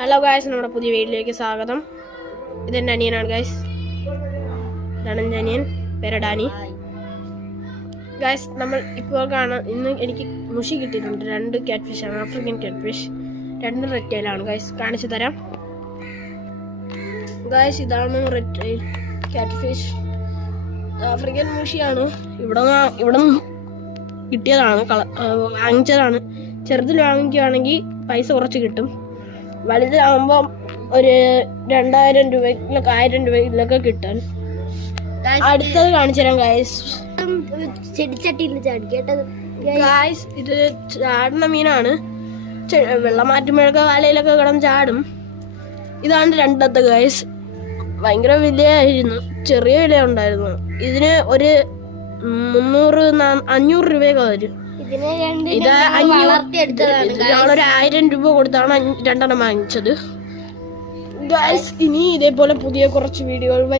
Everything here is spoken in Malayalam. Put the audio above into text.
ഹലോ ഗായ്സ്, നമ്മുടെ പുതിയ വീഡിയോയിലേക്ക് സ്വാഗതം. ഇതെൻ്റെ അനിയനാണ് ഗായ്സ്. ഇതാണ് എൻ്റെ അനിയൻ, പേര് ഡാനി. ഗായ്സ്, നമ്മൾ ഇപ്പോൾ ഇന്ന് എനിക്ക് മുഷി കിട്ടിയിട്ടുണ്ട്. 2 ക്യാറ്റ് ഫിഷാണ്, ആഫ്രിക്കൻ ക്യാറ്റ് ഫിഷ്. 2 റെഡ് ടൈലാണ് ഗായ്സ്. കാണിച്ചു തരാം ഗായ്സ്. ഇതാണ് red tail catfish. African മുഷിയാണ്. ഇവിടെ കിട്ടിയതാണ്, വാങ്ങിച്ചതാണ്. ചെറുതിൽ വാങ്ങിക്കുകയാണെങ്കിൽ പൈസ കുറച്ച് കിട്ടും. വലുതാകുമ്പോൾ ഒരു 2000 രൂപയിലൊക്കെ 1000 രൂപയിലൊക്കെ കിട്ടാൻ. അടുത്തത് കാണിച്ചു തരാം ഗായ്സ്. ഗായ്സ്, ഇത് ചാടുന്ന മീനാണ്. വെള്ളം മാറ്റുമ്പോഴൊക്കെ വലയിലൊക്കെ കിടന്ന് ചാടും. ഇതാണ് രണ്ടത്തെ ഗായ്സ്. ഭയങ്കര വിലയായിരുന്നു, ചെറിയ വില ഉണ്ടായിരുന്നു. ഇതിന് ഒരു 300-500 രൂപയൊക്കെ വരും. ഇത് ഞങ്ങളൊരു 1000 രൂപ കൊടുത്താണ് 2 എണ്ണം വാങ്ങിച്ചത് ഗായ്സ്. ഇനി ഇതേപോലെ പുതിയ കുറച്ച് വീഡിയോകൾ